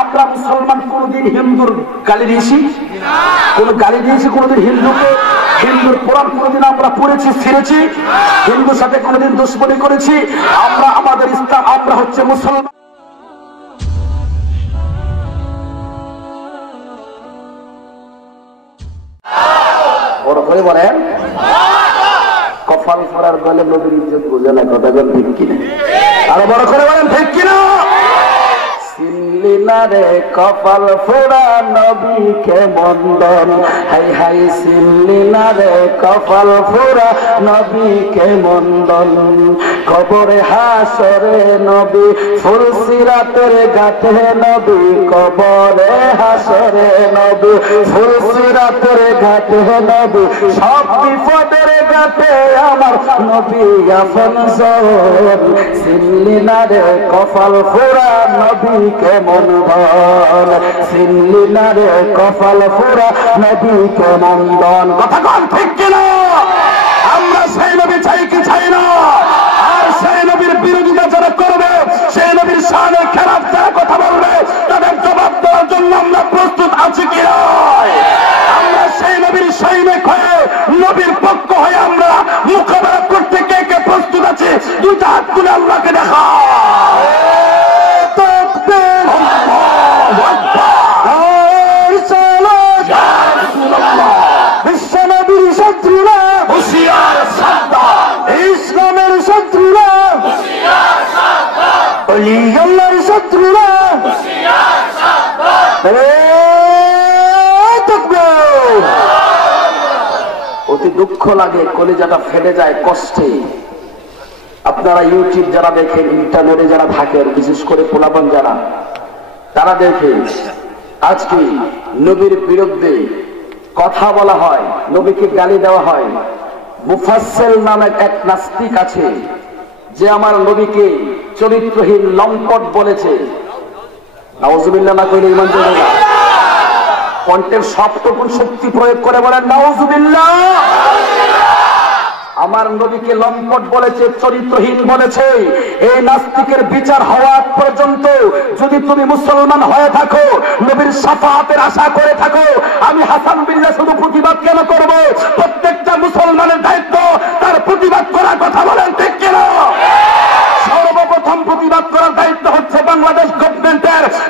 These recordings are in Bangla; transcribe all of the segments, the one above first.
আমরা মুসলমান কোনদিন হিন্দুর গালি দিয়েছি? কোন গালি দিয়েছি কোনদিন হিন্দুকে? হিন্দুর কোরআন কোনদিন আমরা পড়েছি ফিরেছি হিন্দুর সাথে কোনদিন দুশ্মনী করেছি? আমরা, আমাদের ইসলাম, আমরা হচ্ছে মুসলমান। বড় করে বলেন। কপাল ফোড়ার গলে নবীর ইজ্জত বোঝে না, কথা ঠিক কিনা? আরও বড় করে বলেন, ঠিক কিনা? চিনলি না কপাল ফোড়া নবী কে মন্দন হাই হাই চিনলি না রে, কপাল ফোড়া নবী কে মন্দন কবরে হাসরে নবী ফুলসিরাতের গাতে নবী, কবরে হাসরে নবী ফুলসিরাতের গাতে নবী, সব বিপদের গাতে আমার নবী আপন জোর চিনলি না রে, কপাল ফোড়া নবী কেমন বল চিনলি না রে কপাল ফোড়া নবী কেমন কথা কন ঠিক কিনা আমরা সেই নবী চাই কি চাই না আর সেই নবীর বিরোধিতা যারা করবে সেই নবীর সামনে খারাপ যারা কথা বলবে তাদের জবাব দেওয়ার জন্য আমরা প্রস্তুত আছি কি নয়? আমরা সেই নবীর সৈনিক হয়ে নবীর পক্ষ হয়ে আমরা মোকাবেলা করতে কে কে প্রস্তুত আছে দুইটা হাত তুলে আল্লাহকে দেখা বিশ্বনবীর শত্রুরা হুশিয়ার সাবধান ইসলামের শত্রুরা অলি আল্লাহর শত্রুরা এ, তাকবীর। অতি দুঃখ লাগে কলিজাটা ফেটে যায় কষ্টে। আপনারা ইউটিউব যারা দেখেন, ইন্টারনেটে যারা থাকেন, বিশেষ করে পোলাপন যারা, তারা দেখেন, আজকে নবীর বিরুদ্ধে কথা বলা হয়, নবীকে গালি দেওয়া হয়। মুফাসসেল নামে এক নাস্তিক আছে, যে আমার নবীকে চরিত্রহীন লম্পট বলেছে। না কইলে না। কণ্ঠের সবটুকু শক্তি প্রয়োগ করে বলেন, নাউজুবিল্লাহ! আমার নবীকে লম্পট বলেছে, চরিত্রহীন বলেছে। এই নাস্তিকের বিচার হওয়া পর্যন্ত যদি তুমি মুসলমান হয়ে থাকো, নবীর সাফাতের আশা করে থাকো, আমি হাসান বিল্লা শুধু প্রতিবাদ কেন করব? প্রত্যেকটা মুসলমানের দায়িত্ব তার প্রতিবাদ করার কথা বলেন, ঠিক কিনা? সর্বপ্রথম প্রতিবাদ করার দায়িত্ব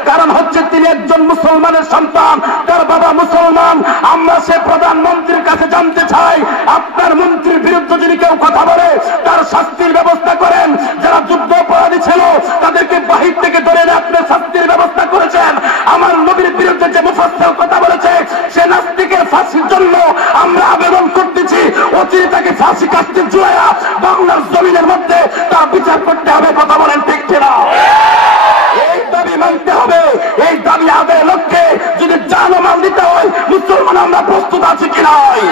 কারণ হচ্ছে তিনি একজন মুসলমানের সন্তান। তার বাবা মুসলমান। আমরা সে প্রধানমন্ত্রীর কাছে জানতে চাই, আপনার মন্ত্রীর বিরুদ্ধে যদি কেউ কথা বলে, তার শাস্তির ব্যবস্থা করেন। যারা যুদ্ধ অপরাধী ছিল, তাদেরকে বাহির থেকে ধরে আপনি শাস্তির ব্যবস্থা করেছেন। আমার নবীর বিরুদ্ধে যে মুফাসসিল কথা বলেছে, সে নাস্তিকের ফাঁসির জন্য আমরা আবেদন করতেছি। অচিরে তাকে ফাঁসি কাটতে জুড়াইয়া আমরা প্রস্তুত আছি কি নয়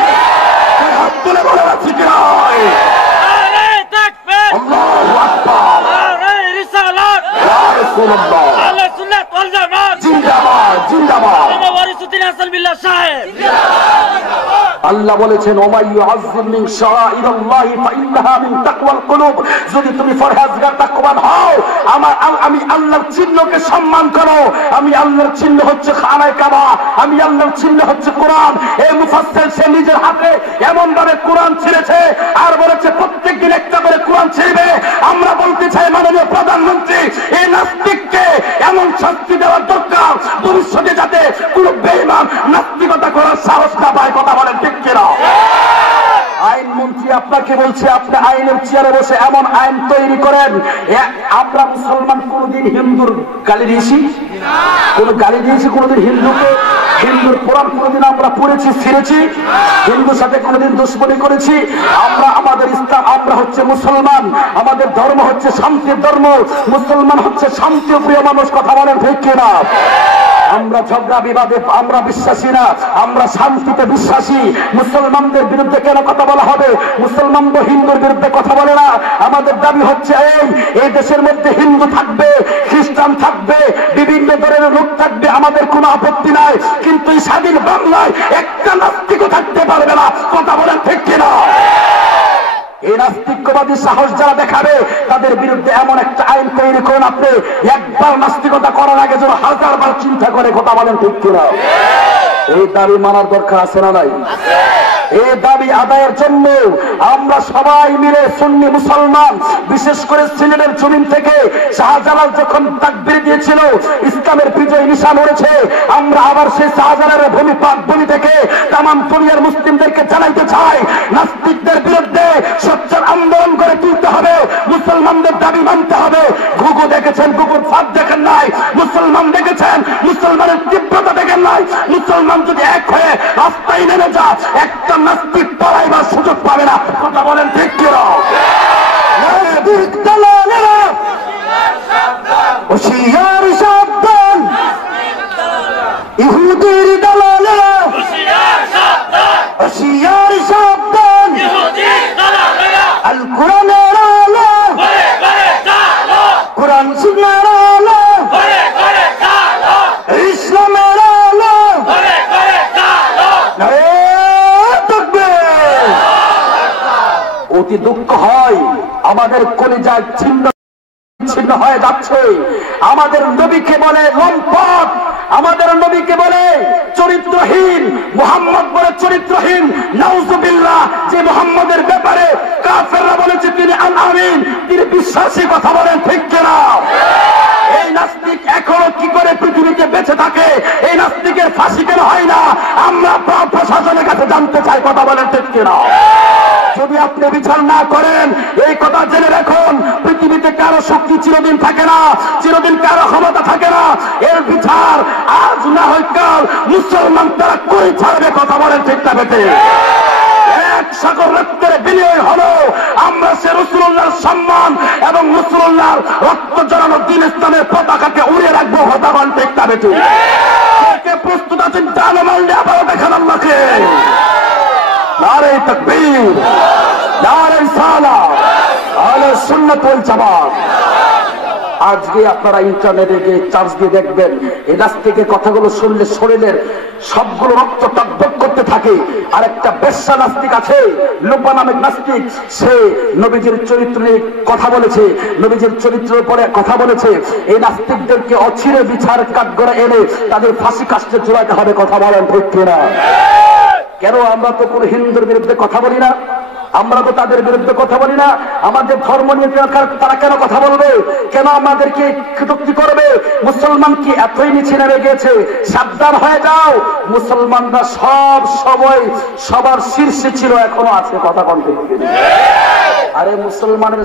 হাত তুলে বলে আছি কি নয় জামাত। জিন্দাবাদ জিন্দাবাদ বাবা ওয়ারিসুদ্দিন হাসান বিল্লাহ সাহেব আল্লাহ বলেছেন যদি তুমি হও, আমার আমি আল্লাহর চিহ্নকে সম্মান করো। আমি আল্লাহর চিহ্ন হচ্ছে খানায় কাবা, আমি আল্লাহর চিহ্ন হচ্ছে কোরআন। এই মুফাসসির, সে নিজের হাতে এমন ভাবে কোরআন ছিঁড়েছে আর বলেছে প্রত্যেক দিন একটা করে কোরআন ছিঁড়বে। আমরা বলতে চাই, মাননীয় প্রধানমন্ত্রী এই নাস্তিককে এমন শাস্তি দেওয়ার দরকার। ভবিষ্যতে আপনাকে বলছে, আপনি আইনের চেয়ারে বসে এমন আইন তৈরি করেন আমরা মুসলমান কোনদিন হিন্দুর গালি দিয়েছি? কোন গালি দিয়েছি কোনদিন হিন্দুকে? হিন্দুর কোরআন কোনদিন আমরা পড়েছি ফিরেছি হিন্দুর সাথে কোনদিন দুশ্মনী করেছি? আমরা, আমাদের ইসলাম, আমরা হচ্ছে মুসলমান, আমাদের ধর্ম হচ্ছে শান্তির ধর্ম, মুসলমান হচ্ছে শান্তি প্রিয় মানুষ, কথা বলেন ঠিক কিনা? আমরা ঝগড়া বিবাদে আমরা বিশ্বাসী না, আমরা শান্তিতে বিশ্বাসী। মুসলমানদের বিরুদ্ধে কেন কথা বলা হবে? মুসলমান তো হিন্দুর বিরুদ্ধে কথা বলে না। আমাদের দাবি হচ্ছে এই এই দেশের মধ্যে হিন্দু থাকবে, খ্রিস্টান থাকবে, বিভিন্ন ধরনের লোক থাকবে, আমাদের কোনো আপত্তি নাই। কিন্তু এই স্বাধীন বাংলায় একটা নাস্তিকও থাকতে পারবে না। কথা বলেন ঠিক কিনা? এই নাস্তিকবাদী সাহস যারা দেখাবে, তাদের বিরুদ্ধে এমন একটা আইন তৈরি করুন আপনি। একবার নাস্তিকতা করার আগে যেন হাজার বার চিন্তা করে কথা বলেন ঠিক কিনা? এই দাবি মানার দরকার আছে না নাই? এই দাবি আদায়ের জন্য আমরা সবাই মিলে সুন্নি মুসলমান, বিশেষ করে সিলেটের জমিন থেকে শাহজালাল যখন তাকবির দিয়েছিল, ইসলামের নিশান উড়েছে আমরা আবার সেই শাহজালালের ভূমি পাক ভূমি থেকে তাম দুনিয়ার মুসলিমদেরকে জানাইতে চাই। নাস্তিকদের বিরুদ্ধে সচ্চার আন্দোলন করে তুলতে হবে। মুসলমানদের দাবি মানতে হবে। ঘুঘু দেখেছেন, ঘুঘুর ফাঁদ দেখেন নাই। মুসলমান দেখেছেন, মুসলমানের তীব্রতা দেখেন নাই। মুসলমান যদি এক হয়ে রাস্তায় নেমে যা একটা নাস্তিক পালাইবার সুযোগ পাবে না কথা বলেন ঠিক কিনা হুশিয়ার সাবধান ইহুদির দালালেরা হুশিয়ার সাবধান হুশিয়ার সাবধান ইহুদি দালালেরা আল কোরআনের আলো ঘরে ঘরে চালো কোরআন সুন্নাহর আলো ঘরে ঘরে চালো ইসলামের আলো ঘরে ঘরে চালো নারে তাকবীর অতি দুঃখ হয়, আমাদের কলিজার ছিন্ন ছিন্ন হয়ে যাচ্ছে। আমাদের নবীকে বলে লম্পট। আমাদের নবীকে বলে চরিত্রহীন। মোহাম্মদ বলে চরিত্রহীন। নাউজুবিল্লাহ, যে মোহাম্মদের ব্যাপারে কাফেররা বলেছে, তিনি আল আমিন। তিনি বিশ্বাসী, কথা বলেন ঠিক কিনা? এই নাস্তিক এখনও কি করে পৃথিবীতে বেঁচে থাকে? এই নাস্তিকের ফাঁসি কেন বিচার না করেন, এই কথা জেনে রাখুন, পৃথিবীতে কারও শক্তি চিরদিন থাকে না, চিরদিন কারও ক্ষমতা থাকে না। এর বিচার আজ না হয় কাল, মুসলমান তারা করে ছাড়বে কথা বলেন ঠিক না রক্ত পতাকাকে উড়িয়ে রাখব বেটে প্রস্তুত দেখান আল্লাহকে। আজকে আপনারা ইন্টারনেটে গিয়ে চার্জ দিয়ে দেখবেন এই নাস্তিকের কথাগুলো শুনলে শরীরের সবগুলো রক্ত টকবক করতে থাকে। আর একটা বেশ্যা নাস্তিক আছে লোপা নামের নাস্তিক। সে নবীজির চরিত্র নিয়ে কথা বলেছে, নবীজির চরিত্রের উপরে কথা বলেছে। এই নাস্তিকদেরকে অচিরে বিচার কাঠগড়ে এনে তাদের ফাঁসি কাস্টে চড়াতে হবে, কথা বলেন ঠিক কেন আমরা তো কোন হিন্দুর বিরুদ্ধে কথা বলি না? আমরা তো তাদের বিরুদ্ধে কথা বলি না। আমাদের ধর্ম নিয়ে তারা- কেন কথা বলবে? কেন আমাদেরকে কৃতজ্ঞ করবে? মুসলমান কি এতই নিচে নেমে গেছে সাবধান হয়ে যাও। মুসলমানরা সব সময় সবার শীর্ষে ছিল, এখনও আছে কথা কন্টে আরে মুসলমানের